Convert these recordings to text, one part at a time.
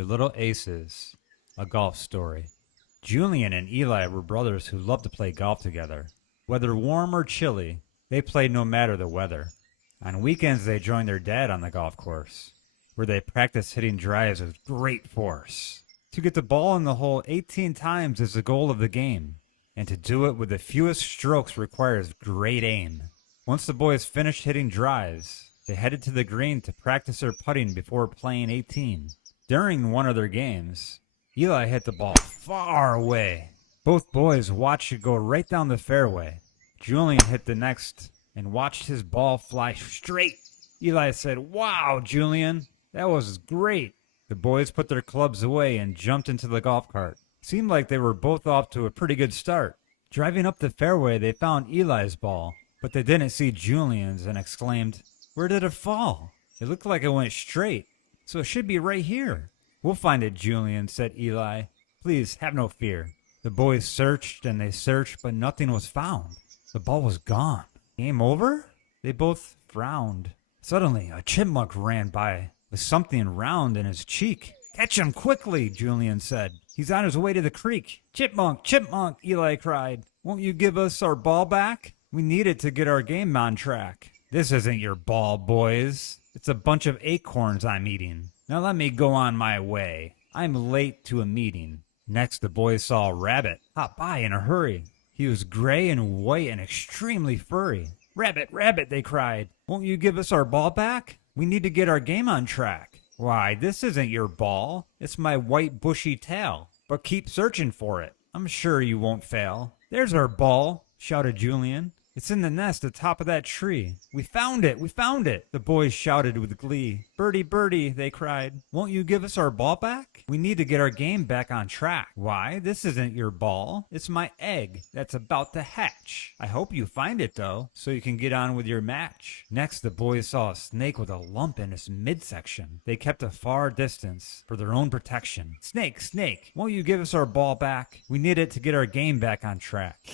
Your Little Aces, a golf story. Julian and Eli were brothers who loved to play golf together. Whether warm or chilly, they played no matter the weather. On weekends, they joined their dad on the golf course, where they practiced hitting drives with great force. To get the ball in the hole 18 times is the goal of the game, and to do it with the fewest strokes requires great aim. Once the boys finished hitting drives, they headed to the green to practice their putting before playing 18. During one of their games, Eli hit the ball far away. Both boys watched it go right down the fairway. Julian hit the next and watched his ball fly straight. Eli said, "Wow, Julian, that was great." The boys put their clubs away and jumped into the golf cart. Seemed like they were both off to a pretty good start. Driving up the fairway, they found Eli's ball, but they didn't see Julian's and exclaimed, "Where did it fall? It looked like it went straight, so it should be right here." "We'll find it, Julian," said Eli. "Please, have no fear." The boys searched and they searched, but nothing was found. The ball was gone. Game over? They both frowned. Suddenly, a chipmunk ran by with something round in his cheek. "Catch him quickly," Julian said. "He's on his way to the creek." "Chipmunk, chipmunk," Eli cried. "Won't you give us our ball back? We need it to get our game on track." "This isn't your ball, boys. It's a bunch of acorns I'm eating. Now let me go on my way. I'm late to a meeting." Next, the boys saw a rabbit hop by in a hurry. He was gray and white and extremely furry. "Rabbit, rabbit," they cried. "Won't you give us our ball back? We need to get our game on track." "Why, this isn't your ball. It's my white bushy tail. But keep searching for it. I'm sure you won't fail." "There's our ball," shouted Julian. "It's in the nest atop of that tree. We found it! We found it!" The boys shouted with glee. "Birdie, birdie," they cried. "Won't you give us our ball back? We need to get our game back on track." "Why, this isn't your ball. It's my egg that's about to hatch. I hope you find it, though, so you can get on with your match." Next, the boys saw a snake with a lump in its midsection. They kept a far distance for their own protection. "Snake, snake, won't you give us our ball back? We need it to get our game back on track."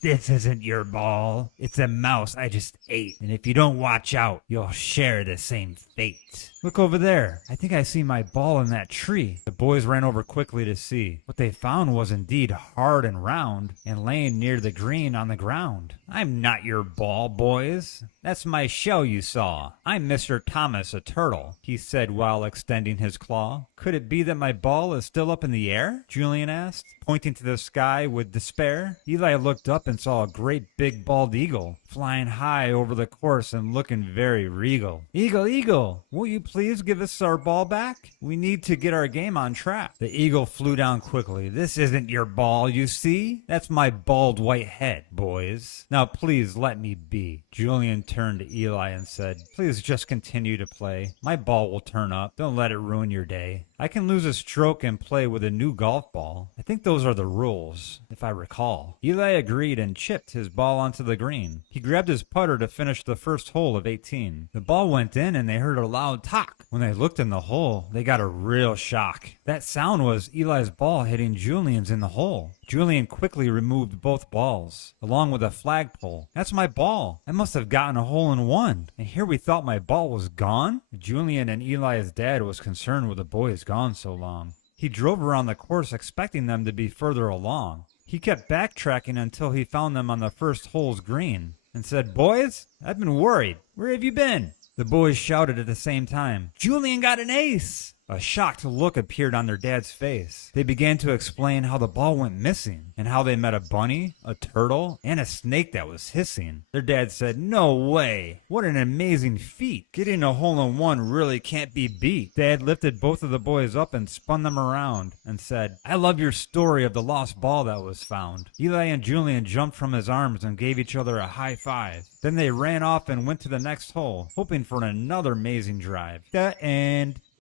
"This isn't your ball. It's a mouse I just ate. And if you don't watch out, you'll share the same fate." "Look over there. I think I see my ball in that tree." The boys ran over quickly to see. What they found was indeed hard and round and laying near the green on the ground. "I'm not your ball, boys. That's my shell you saw. I'm Mr. Thomas, a turtle," he said while extending his claw. "Could it be that my ball is still up in the air?" Julian asked, pointing to the sky with despair. Eli looked up and saw a great big bald eagle flying high over the course and looking very regal. "Eagle, eagle, won't you please give us our ball back? We need to get our game on track." The eagle flew down quickly. "This isn't your ball, you see? That's my bald white head, boys. Now please let me be." Julian turned to Eli and said, "Please just continue to play. My ball will turn up. Don't let it ruin your day. I can lose a stroke and play with a new golf ball. I think those are the rules, if I recall." Eli agreed and chipped his ball onto the green. He grabbed his putter to finish the first hole of 18. The ball went in and they heard a loud tock. When they looked in the hole, they got a real shock. That sound was Eli's ball hitting Julian's in the hole. Julian quickly removed both balls, along with a flagpole. "That's my ball. I must have gotten a hole in one. And here we thought my ball was gone?" Julian and Eli's dad was concerned with the boys gone so long. He drove around the course expecting them to be further along. He kept backtracking until he found them on the first hole's green and said, "Boys, I've been worried. Where have you been?" The boys shouted at the same time, "Julian got an ace!" A shocked look appeared on their dad's face. They began to explain how the ball went missing and how they met a bunny, a turtle, and a snake that was hissing. Their dad said, "No way! What an amazing feat! Getting a hole-in-one really can't be beat." Dad lifted both of the boys up and spun them around and said, "I love your story of the lost ball that was found." Eli and Julian jumped from his arms and gave each other a high five. Then they ran off and went to the next hole, hoping for another amazing drive. The end.